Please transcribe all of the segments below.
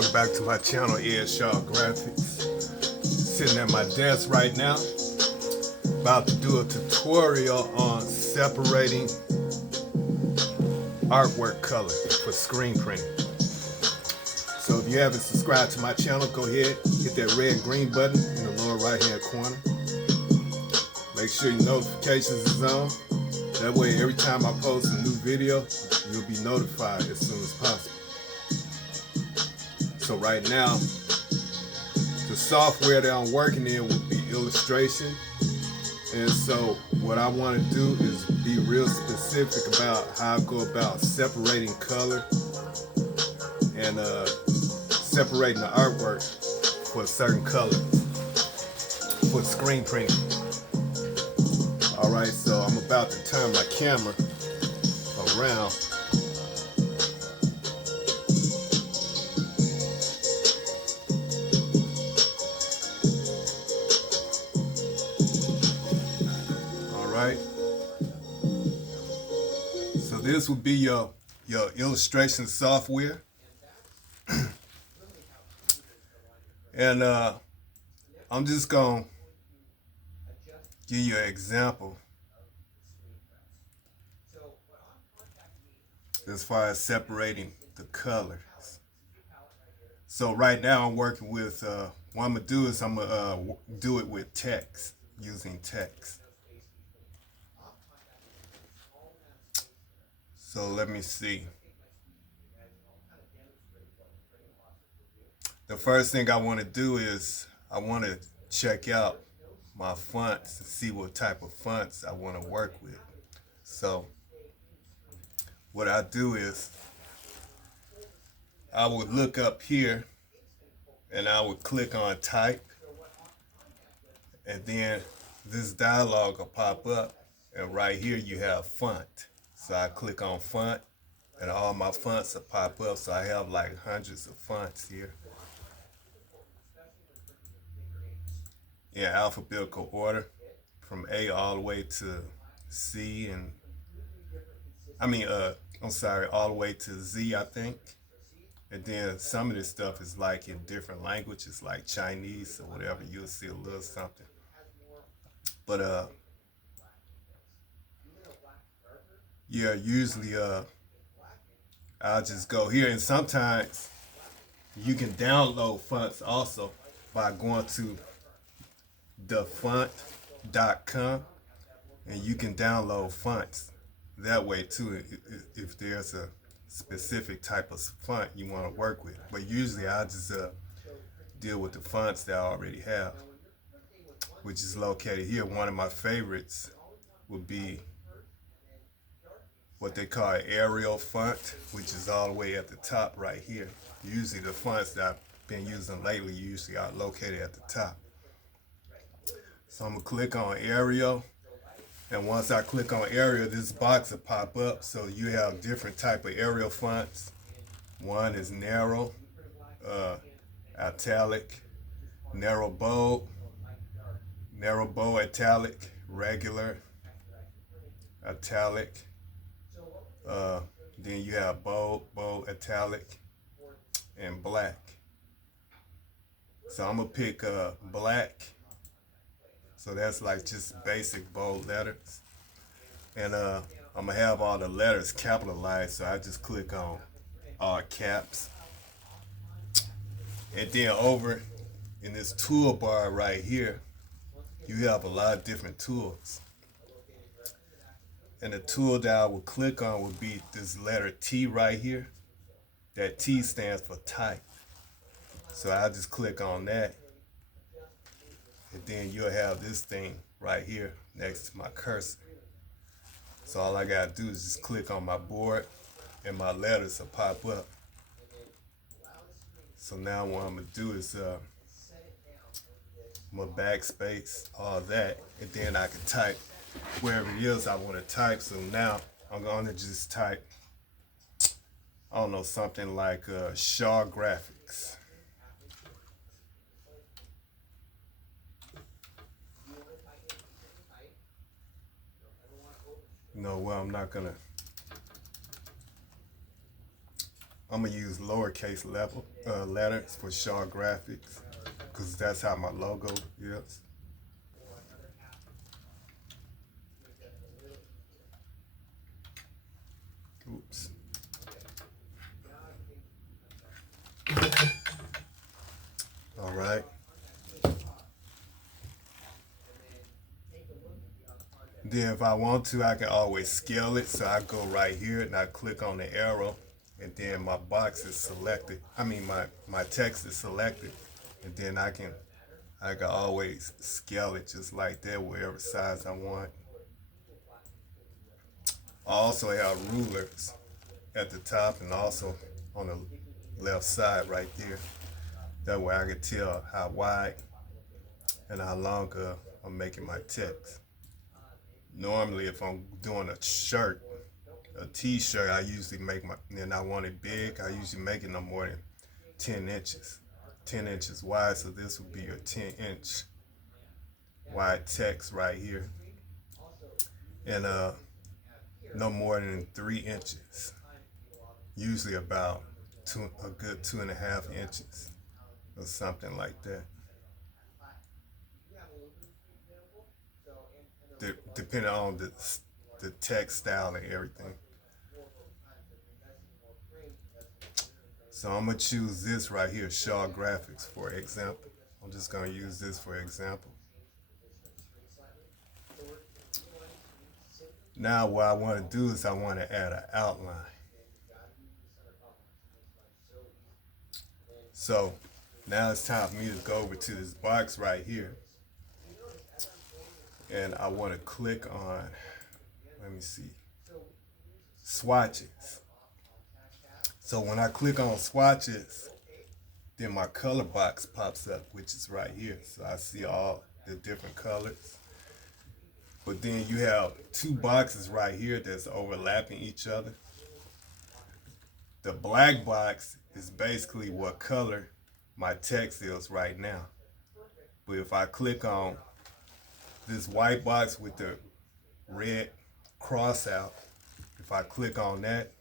Welcome back to my channel, Ed Shaw Graphics. Sitting at my desk right now, about to do a tutorial on separating artwork color for screen printing. So if you haven't subscribed to my channel, go ahead, hit that red and green button in the lower right hand corner. Make sure your notifications is on. That way every time I post a new video, you'll be notified as soon as possible. So right now, the software that I'm working in will be Illustration. And so what I want to do is be real specific about how I go about separating color and separating the artwork for a certain color for screen printing. Alright, so I'm about to turn my camera around. Alright, so this will be your illustration software. And I'm just going to give you an example as far as separating the colors. So right now I'm working with, what I'm going to do is I'm going to do it with text, using text. So let me see. The first thing I want to do is I want to check out my fonts and see what type of fonts I want to work with. So what I do is I would look up here and I would click on type, and then this dialog will pop up, and right here you have font. So I click on font and all my fonts will pop up. So I have like hundreds of fonts here in alphabetical order from A all the way to C, and all the way to Z, I think. And then some of this stuff is like in different languages, like Chinese or whatever. You'll see a little something. But yeah, usually I'll just go here, and sometimes you can download fonts also by going to thefont.com, and you can download fonts that way too if there's a specific type of font you want to work with. But usually I just deal with the fonts that I already have, which is located here. One of my favorites would be what they call Arial font, which is all the way at the top right here. Usually the fonts that I've been using lately usually are located at the top. So I'm gonna click on Arial, and once I click on Arial, this box will pop up. So you have different type of Arial fonts. One is narrow, italic, narrow bold, italic, regular, italic. Then you have bold, italic, and black. So I'm gonna pick black. So that's like just basic bold letters. And I'm gonna have all the letters capitalized, so I just click on all caps. And then over in this toolbar right here, you have a lot of different tools. And the tool that I would click on would be this letter T right here. That T stands for type. So I just click on that, and then you'll have this thing right here next to my cursor. So all I gotta do is just click on my board, and my letters will pop up. So now what I'm gonna do is I'm gonna backspace all that, and then I can type wherever it is I want to type. So now I'm gonna just type, I don't know, something like Shaw Graphics. No, well, I'm not gonna I'm gonna use lowercase letters for Shaw Graphics, because that's how my logo is. Oops. All right. Then if I want to, I can always scale it. So I go right here and I click on the arrow, and then my box is selected. I mean my text is selected. And then I can always scale it just like that, whatever size I want. I also have rulers at the top and also on the left side right there. That way I can tell how wide and how long I'm making my text. Normally, if I'm doing a shirt, a t-shirt, I usually make and I want it big, I usually make it no more than 10 inches. 10 inches wide, so this would be a 10-inch wide text right here. And no more than 3 inches. Usually about a good 2.5 inches or something like that. Depending on the text style and everything. So I'm gonna choose this right here, Shaw Graphics, for example. I'm just gonna use this for example. Now what I want to do is I want to add an outline. So now it's time for me to go over to this box right here. And I want to click on, let me see, swatches. So when I click on swatches, then my color box pops up, which is right here. So I see all the different colors. But then you have two boxes right here that's overlapping each other. The black box is basically what color my text is right now. But if I click on this white box with the red cross out, if I click on that,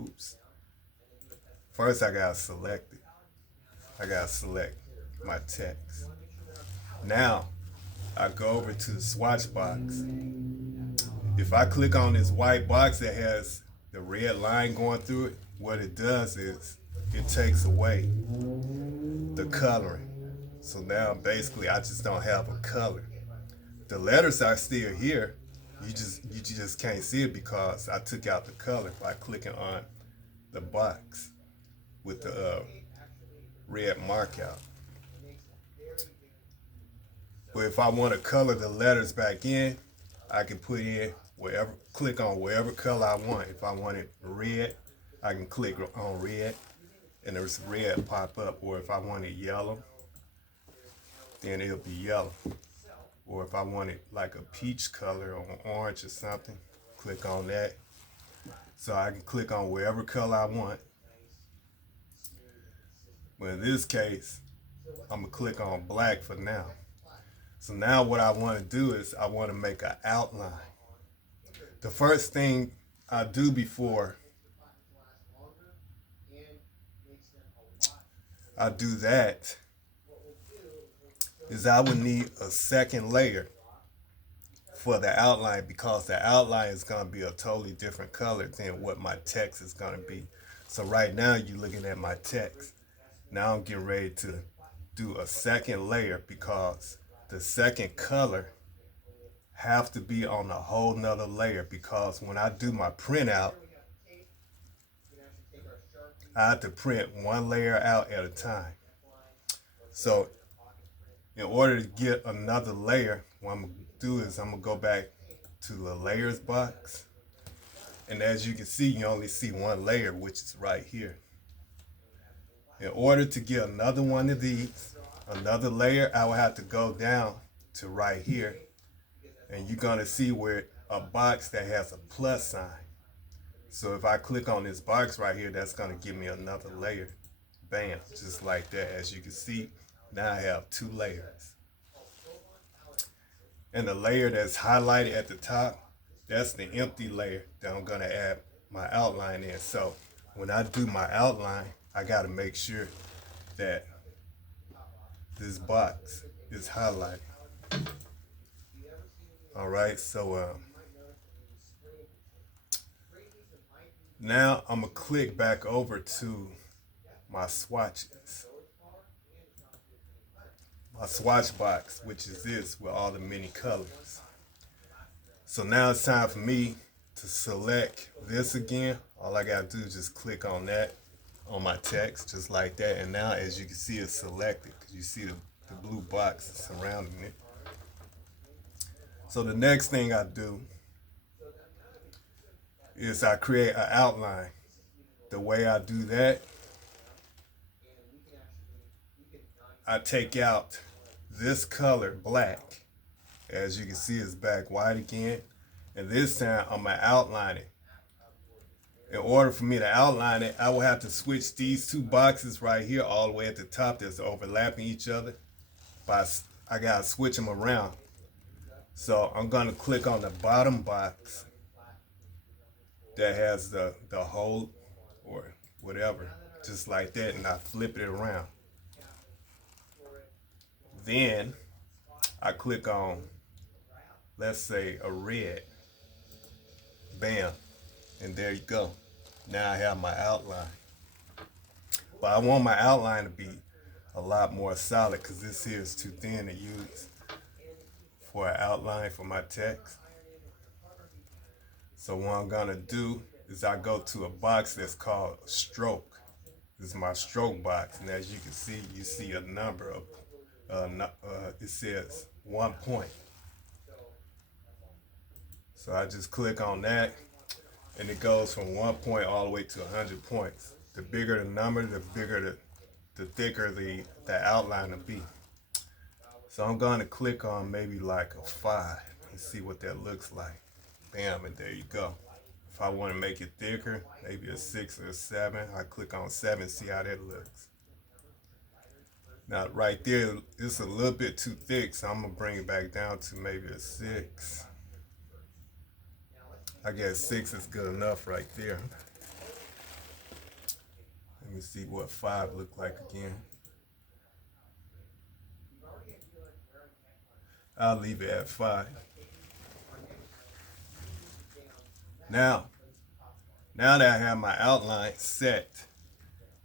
oops. First I gotta select it. I gotta select my text. Now I go over to the swatch box. If I click on this white box that has the red line going through it, what it does is it takes away the coloring. So now basically I just don't have a color. The letters are still here. You just can't see it because I took out the color by clicking on the box with the red mark out. But if I want to color the letters back in, I can put in wherever, click on whatever color I want. If I want it red, I can click on red and there's red pop up. Or if I want it yellow, then it'll be yellow. Or if I want it like a peach color or orange or something, click on that. So I can click on whatever color I want. But in this case, I'm gonna click on black for now. So now what I want to do is I want to make an outline. The first thing I do before I do that is I would need a second layer for the outline, because the outline is going to be a totally different color than what my text is going to be. So right now you're looking at my text. Now I'm getting ready to do a second layer, because the second color have to be on a whole nother layer, because when I do my printout, I have to print one layer out at a time. So in order to get another layer, what I'm gonna do is I'm gonna go back to the layers box. And as you can see, you only see one layer, which is right here. In order to get another one of these, another layer, I will have to go down to right here. And you're gonna see where a box that has a plus sign. So if I click on this box right here, that's gonna give me another layer. Bam, just like that. As you can see, now I have two layers. And the layer that's highlighted at the top, that's the empty layer that I'm gonna add my outline in. So when I do my outline, I got to make sure that this box is highlighted. All right, so now I'm gonna click back over to my swatches, my swatch box, which is this with all the many colors. So now it's time for me to select this again. All I gotta do is just click on that on my text, just like that. And now, as you can see, it's selected because you see the blue box surrounding it. So the next thing I do is I create an outline. The way I do that, I take out this color, black. As you can see, it's back white again. And this time, I'm gonna outline it. In order for me to outline it, I will have to switch these two boxes right here all the way at the top that's overlapping each other. But I gotta switch them around. So I'm gonna click on the bottom box that has the hole or whatever, just like that, and I flip it around. Then I click on, let's say, a red. Bam, and there you go. Now I have my outline. But I want my outline to be a lot more solid because this here is too thin to use for an outline for my text. So what I'm gonna do is I go to a box that's called stroke. This is my stroke box, and as you can see, you see a number of, it says 1 point. So I just click on that, and it goes from 1 point all the way to 100 points. The bigger the number, the thicker the outline will be. So I'm gonna click on maybe like a 5 and see what that looks like. Bam, and there you go. If I want to make it thicker, maybe a 6 or a 7, I click on 7, see how that looks. Now right there, it's a little bit too thick, so I'm gonna bring it back down to maybe a 6. I guess 6 is good enough right there. Let me see what 5 look like again. I'll leave it at 5. Now that I have my outline set,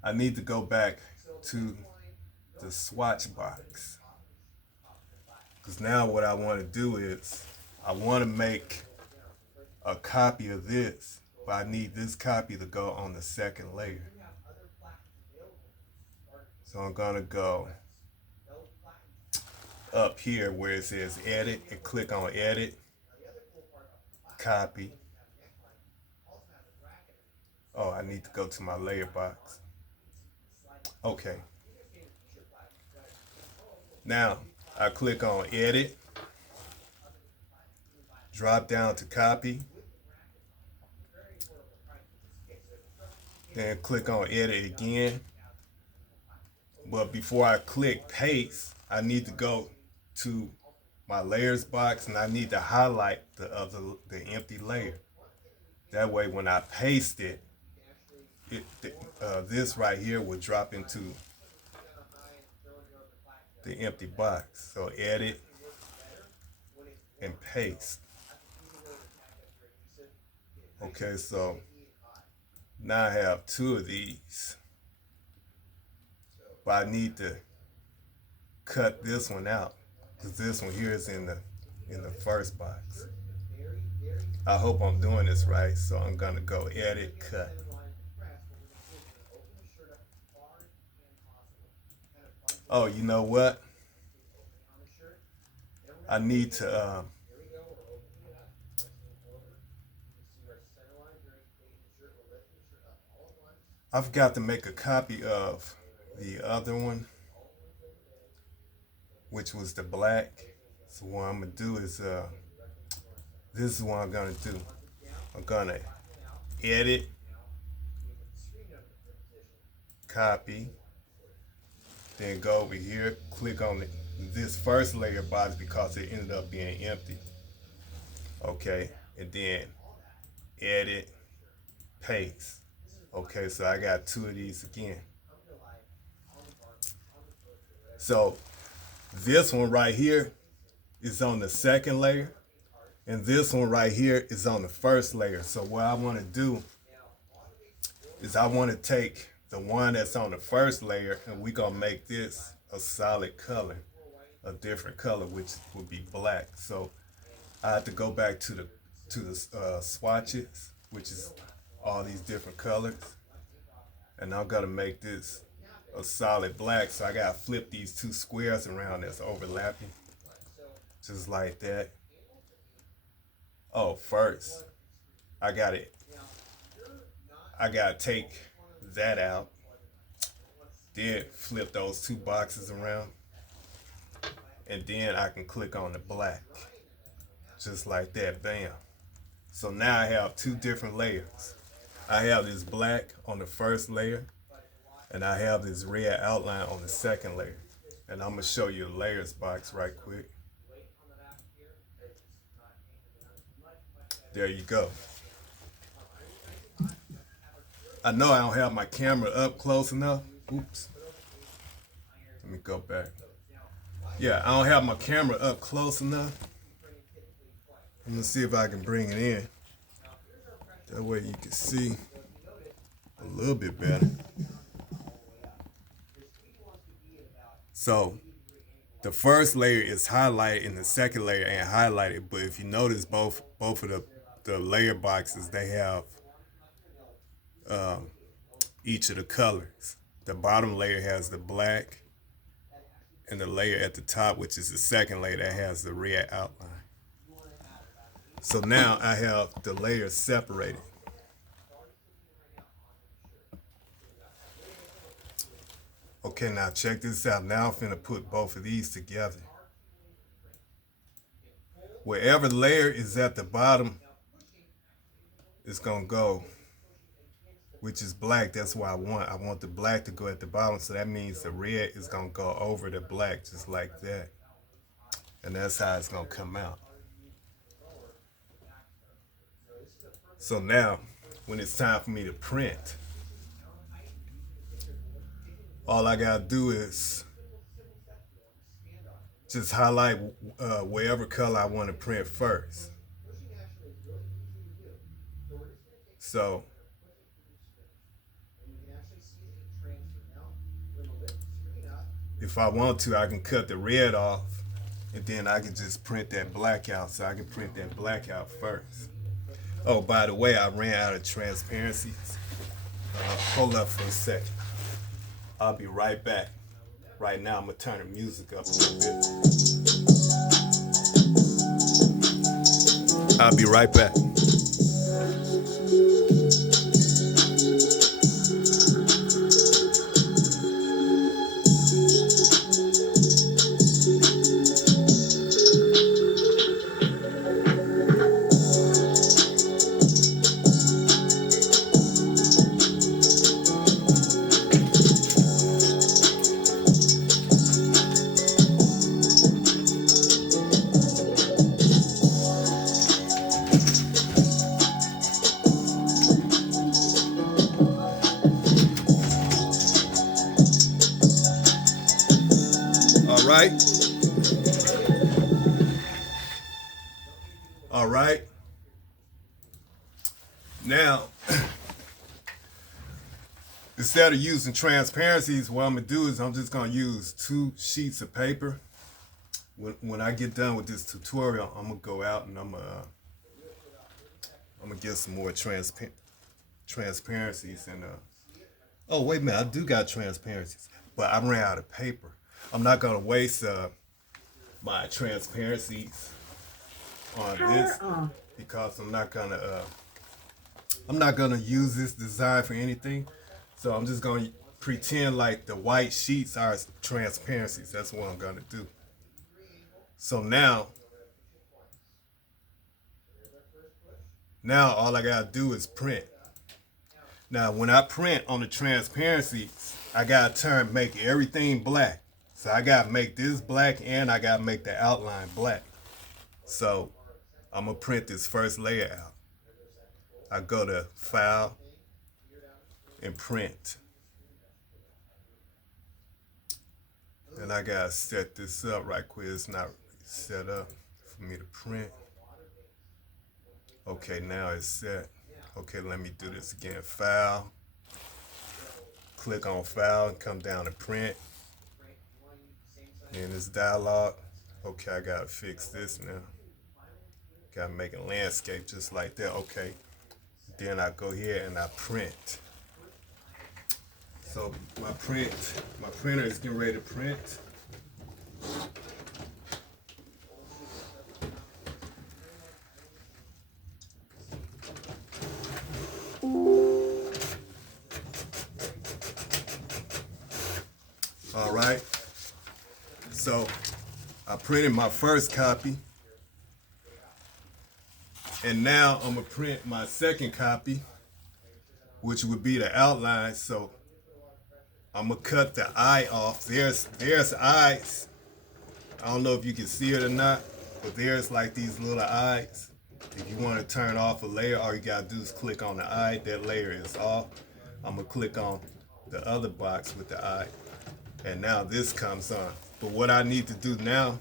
I need to go back to the swatch box. Because now what I want to do is, I want to make a copy of this, but I need this copy to go on the second layer. So I'm gonna go up here where it says edit and click on edit, copy. Oh, I need to go to my layer box. Okay. Now I click on edit, drop down to copy, then click on edit again. But before I click paste, I need to go to my layers box and I need to highlight the empty layer. That way when I paste it, this right here will drop into the empty box. So edit and paste. Okay, so now I have 2 of these, but I need to cut this one out because this one here is in the first box. I hope I'm doing this right, so I'm gonna go edit, cut. Oh, you know what? I need to I forgot to make a copy of the other one, which was the black. So what I'm gonna do is this is what I'm gonna do. I'm gonna edit, copy, then go over here, click on this first layer box because it ended up being empty. Okay, and then edit, paste. Okay, so I got two of these again. So this one right here is on the second layer, and this one right here is on the first layer. So what I want to do is I want to take the one that's on the first layer, and we're going to make this a solid color, a different color, which would be black. So I have to go back to the swatches, which is all these different colors, and I'm gonna make this a solid black. So I gotta flip these two squares around that's overlapping, just like that. Oh, first I gotta take that out, then flip those two boxes around, and then I can click on the black, just like that. Bam. So now I have two different layers. I have this black on the first layer, and I have this red outline on the second layer. And I'm gonna show you the layers box right quick. There you go. I know I don't have my camera up close enough. Oops. Let me go back. Yeah, I don't have my camera up close enough. I'm gonna see if I can bring it in. That way you can see a little bit better. So the first layer is highlighted and the second layer ain't highlighted. But if you notice, both of the layer boxes, they have each of the colors. The bottom layer has the black, and the layer at the top, which is the second layer, that has the red outline. So now I have the layers separated. Okay, now check this out. Now I'm finna put both of these together. Wherever layer is at the bottom, it's gonna go, which is black. That's what I want. I want the black to go at the bottom, so that means the red is gonna go over the black, just like that. And that's how it's gonna come out. So now, when it's time for me to print, all I gotta do is just highlight whatever color I want to print first. So if I want to, I can cut the red off, and then I can just print that black out. So I can print that black out first. Oh, by the way, I ran out of transparencies. Hold up for a second. I'll be right back. Right now, I'm gonna turn the music up a little bit. I'll be right back. All right. All right. Now, instead of using transparencies, what I'm gonna do is I'm just gonna use 2 sheets of paper. When I get done with this tutorial, I'm gonna go out and I'm gonna get some more transparencies. And oh wait a minute, I do got transparencies, but I ran out of paper. I'm not gonna waste my transparencies on this because I'm not gonna use this design for anything. So I'm just gonna pretend like the white sheets are transparencies. That's what I'm gonna do. So now all I gotta do is print. Now when I print on the transparencies, I gotta make everything black. So I gotta make this black and I gotta make the outline black. So I'm gonna print this first layer out. I go to File, and print. And I gotta set this up right quick. It's not set up for me to print. Okay, now it's set. Okay, let me do this again. File. Click on File and come down to Print. In this dialog. Okay, I gotta fix this now. Gotta make a landscape just like that. Okay. Then I go here and I print. So my printer is getting ready to print. All right. So I printed my first copy. And now I'm gonna print my second copy, which would be the outline. So I'm gonna cut the eye off. There's eyes. I don't know if you can see it or not, but there's like these little eyes. If you want to turn off a layer, all you gotta do is click on the eye. That layer is off. I'm gonna click on the other box with the eye, and now this comes on. But what I need to do now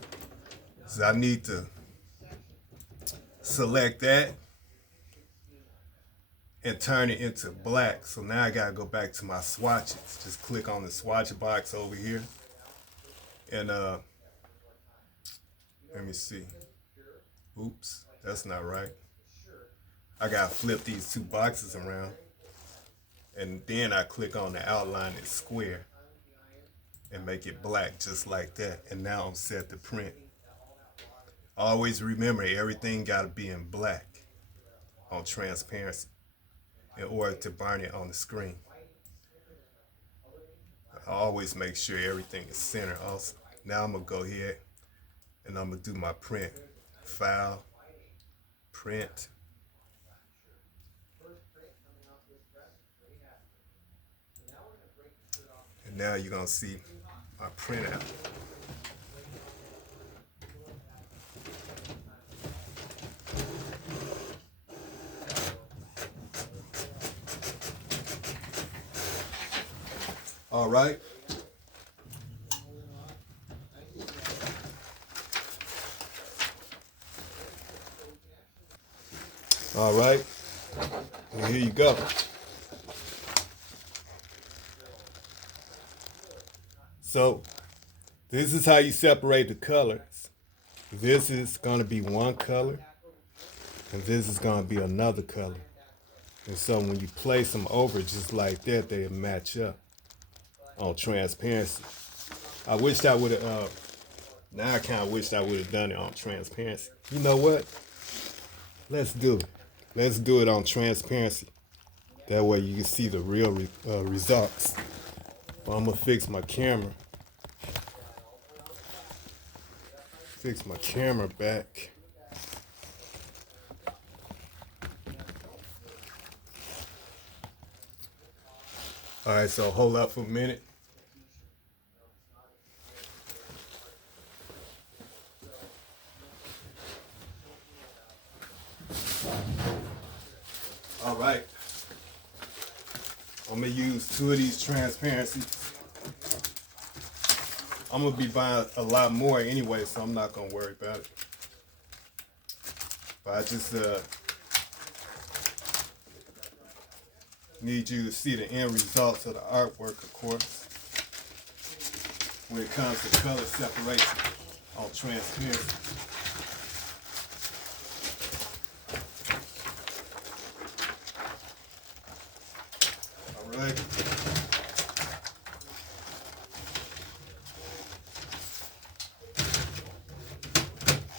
is I need to select that and turn it into black. So now I gotta go back to my swatches. Just click on the swatch box over here. And let me see. Oops, that's not right. I gotta flip these two boxes around. And then I click on the outline and square and make it black just like that. And now I'm set to print. Always remember, everything gotta be in black on transparency in order to burn it on the screen. I always make sure everything is centered also. Now I'm gonna go ahead and I'm gonna do my print. File, print. And now you're gonna see my printout. All right. All right. And here you go. So this is how you separate the colors. This is going to be one color, and this is going to be another color. And so when you place them over just like that, they match up on transparency. I wished I would have, now I kind of wished I would have done it on transparency. You know what? Let's do it. Let's do it on transparency. That way you can see the real results. Well, I'm going to fix my camera. Fix my camera back. All right, so hold up for a minute. All right. I'm gonna use two of these transparencies. I'm gonna be buying a lot more anyway, so I'm not gonna worry about it. But I just need you to see the end results of the artwork, of course, when it comes to color separation on transparency. All right.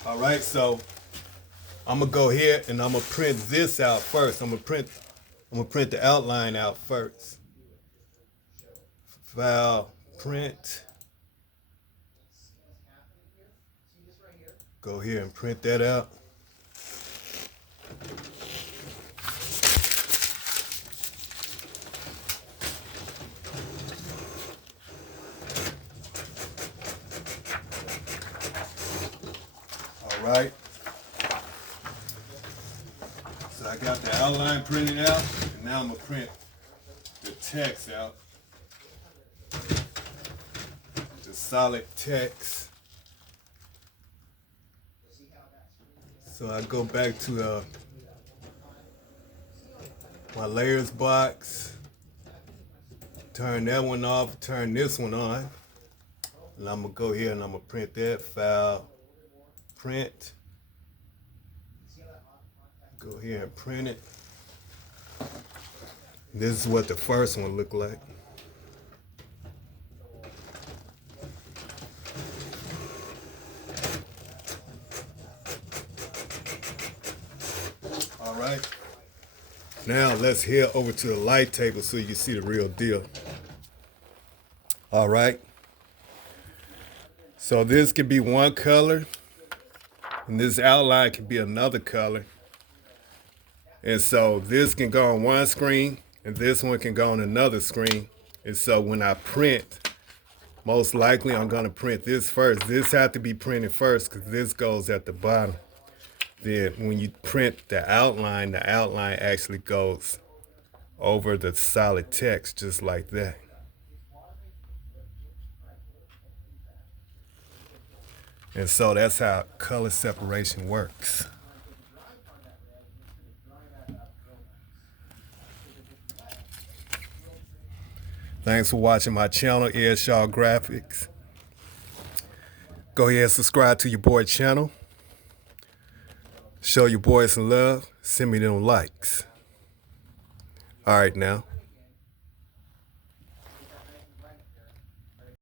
All right, so I'm gonna go ahead and I'm gonna print this out first. I'm gonna print the outline out first. File, print. Go here and print that out. All right. So I got the outline printed out, and now I'm gonna print the text out. The solid text. So I go back to my layers box, turn that one off, turn this one on, and I'm gonna go here and I'm gonna print that file, print, go here and print it. This is what the first one looked like. All right. Now let's head over to the light table so you can see the real deal. All right. So this can be one color, and this outline can be another color. And so this can go on one screen, and this one can go on another screen. And so when I print, most likely I'm gonna print this first. This has to be printed first because this goes at the bottom. Then when you print the outline actually goes over the solid text just like that. And so that's how color separation works. Thanks for watching my channel, Ed Shaw Graphics. Go ahead and subscribe to your boy channel. Show your boy some love. Send me them likes. All right now.